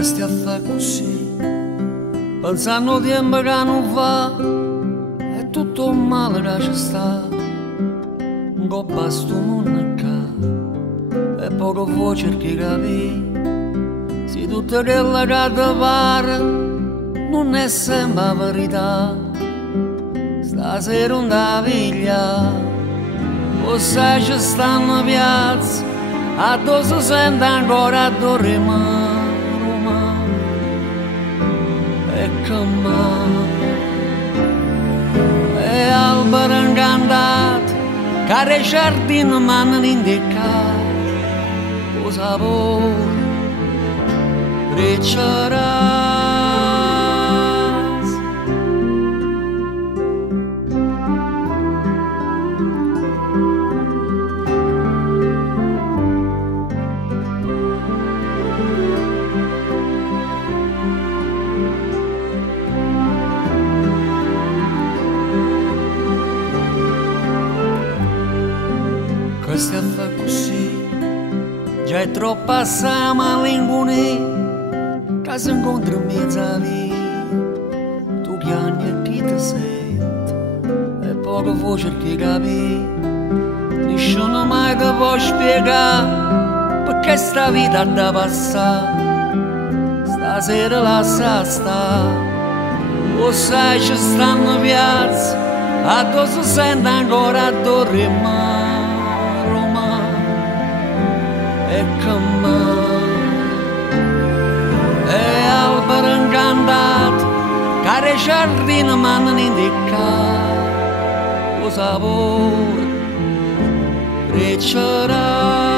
che stia a fare così, pensando tempo che non fa, è tutto un male che ci sta, un po' basta non ca, e poco vuoi cerchi capire, se tutto quello che ti pare non è sempre la verità, stasera non da veglia, o sai ci stanno a piazza, a dove si sente ancora a dormire. E albero incantato, care giardino m'hanno indicato, lo sapore ricerà. Questa a fa così, già è troppo assai malincuore, che si incontra in mezzo a via, tu chiami e chi ti sente, e poco voce che capire, nessuno mai ti può spiegare, perché sta vita da passare, stasera lascia stare, lo sai ci stanno piazze, a dove si sente ancora a dormire. E albero incantato, care giardino m'hanno indicato, lo sapore ricerà.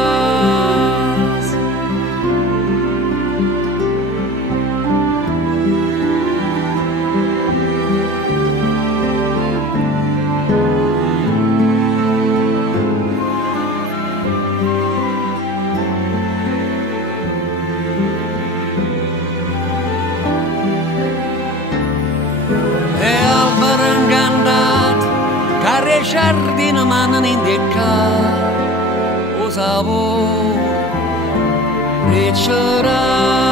Care giardino m'hanno indicato, lo sapore ricerà.